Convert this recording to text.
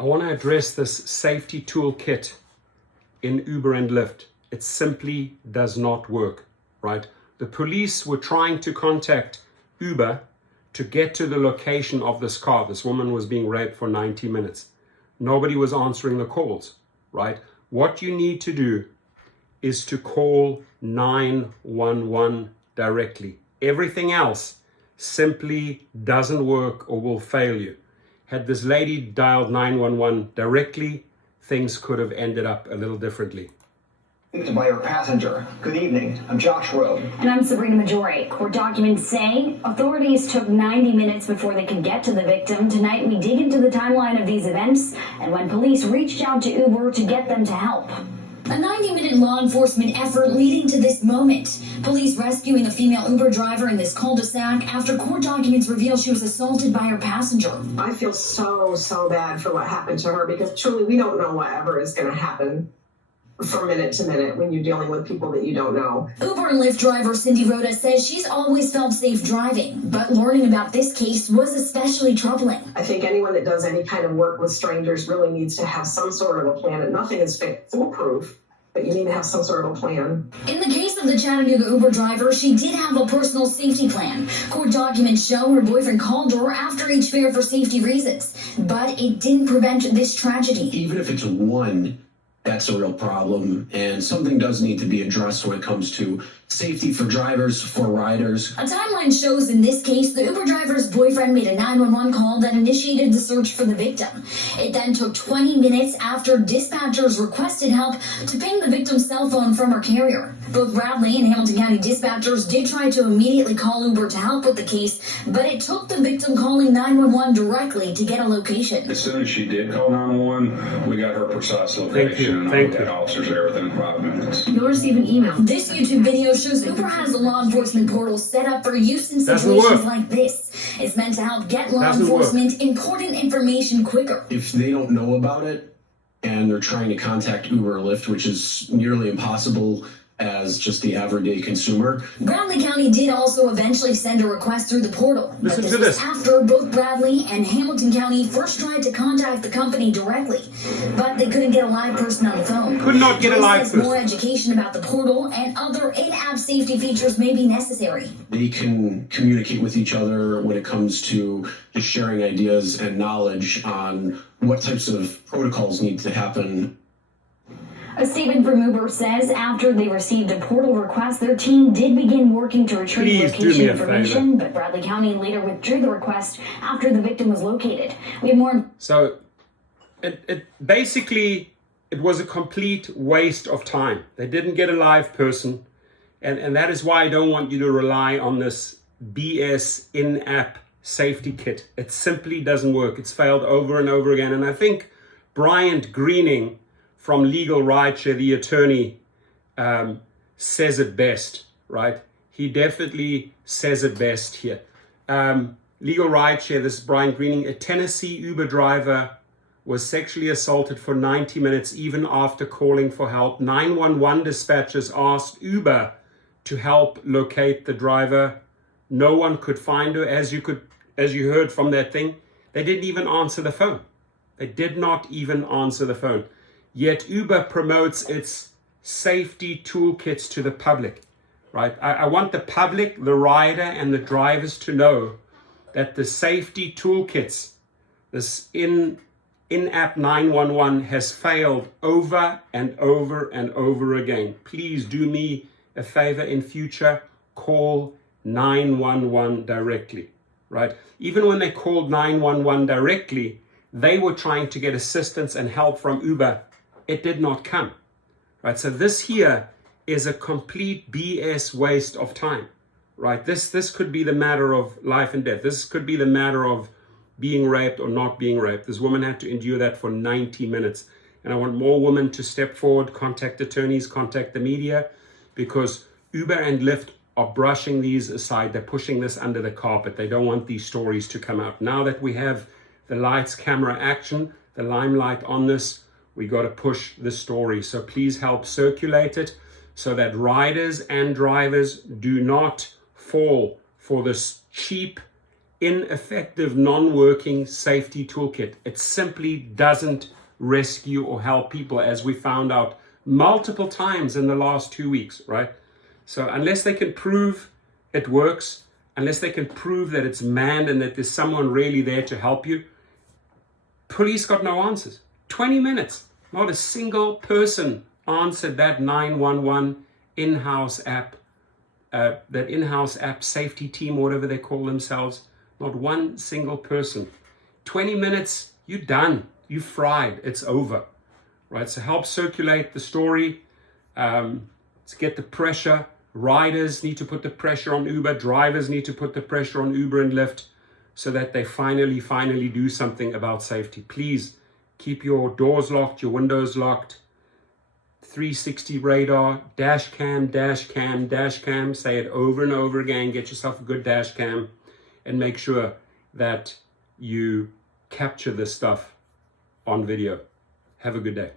I want to address this safety toolkit in Uber and Lyft. It simply does not work, right? The police were trying to contact Uber to get to the location of this car. This woman was being raped for 90 minutes. Nobody was answering the calls, right? What you need to do is to call 911 directly. Everything else simply doesn't work or will fail you. Had this lady dialed 911 directly, things could have ended up a little differently. By her passenger. Good evening. I'm Josh Rowe. And I'm Sabrina Majori. Court documents say authorities took 90 minutes before they could get to the victim. Tonight, we dig into the timeline of these events and when police reached out to Uber to get them to help. A 90-minute law enforcement effort leading to this moment. Police rescuing a female Uber driver in this cul-de-sac after court documents reveal she was assaulted by her passenger. I feel so bad for what happened to her because truly we don't know whatever is going to happen from minute to minute when you're dealing with people that you don't know. Uber and Lyft driver Cindy Rhoda says she's always felt safe driving, but learning about this case was especially troubling. I think anyone that does any kind of work with strangers really needs to have some sort of a plan, and nothing is foolproof, but you need to have some sort of a plan. In the case of the Chattanooga Uber driver, she did have a personal safety plan. Court documents show her boyfriend called her after each fare for safety reasons, but it didn't prevent this tragedy. Even if it's one, that's a real problem, and something does need to be addressed when it comes to safety for drivers, for riders. A timeline shows in this case, the Uber driver's boyfriend made a 911 call that initiated the search for the victim. It then took 20 minutes after dispatchers requested help to ping the victim's cell phone from her carrier. Both Bradley and Hamilton County dispatchers did try to immediately call Uber to help with the case, but it took the victim calling 911 directly to get a location. As soon as she did call 911, we got her precise location. Thank you. We got officers there within 5 minutes. You'll receive an email. This YouTube video shows Uber has a law enforcement portal set up for use in situations like this. It's meant to help get law enforcement important information quicker. If they don't know about it and they're trying to contact Uber or Lyft, which is nearly impossible as just the everyday consumer. Bradley County did also eventually send a request through the portal. Listen but to this this. was after both Bradley and Hamilton County first tried to contact the company directly, but they couldn't get a live person on the phone. Could not get a live person. More education about the portal and other in-app safety features may be necessary. They can communicate with each other when it comes to just sharing ideas and knowledge on what types of protocols need to happen. A statement from Uber says after they received a portal request, their team did begin working to retrieve location information, but Bradley County later withdrew the request after the victim was located. We have more. So it basically, it was a complete waste of time. They didn't get a live person. And that is why I don't want you to rely on this BS in-app safety kit. It simply doesn't work. It's failed over and over again. And I think Bryant Greening from Legal Rideshare, the attorney, says it best, right? He definitely says it best here. Legal Rideshare, this is Brian Greening, a Tennessee Uber driver was sexually assaulted for 90 minutes even after calling for help. 911 dispatchers asked Uber to help locate the driver. No one could find her, as you heard from that thing. They didn't even answer the phone. They did not even answer the phone. Yet Uber promotes its safety toolkits to the public, right? I want the public, the rider, and the drivers to know that the safety toolkits, this in-app 911 has failed over and over and over again. Please do me a favor in future, call 911 directly, right? Even when they called 911 directly, they were trying to get assistance and help from Uber. It did not come, right? So this here is a complete BS waste of time, right? This could be the matter of life and death. This could be the matter of being raped or not being raped. This woman had to endure that for 90 minutes. And I want more women to step forward, contact attorneys, contact the media, because Uber and Lyft are brushing these aside. They're pushing this under the carpet. They don't want these stories to come out. Now that we have the lights, camera, action, the limelight on this, we got to push the story. So please help circulate it so that riders and drivers do not fall for this cheap ineffective, non-working safety toolkit. It simply doesn't rescue or help people, as we found out multiple times in the last 2 weeks, right? So unless they can prove it works, unless they can prove that it's manned and that there's someone really there to help you, police got no answers. 20 minutes, not a single person answered that 911 in-house app, that in-house app safety team, whatever they call themselves. Not one single person. 20 minutes, you're done. You fried. It's over, right? So help circulate the story. Let's get the pressure. Riders need to put the pressure on Uber. Drivers need to put the pressure on Uber and Lyft so that they finally do something about safety. Please keep your doors locked, your windows locked. 360 radar, dash cam. Say it over and over again. Get yourself a good dash cam and make sure that you capture this stuff on video. Have a good day.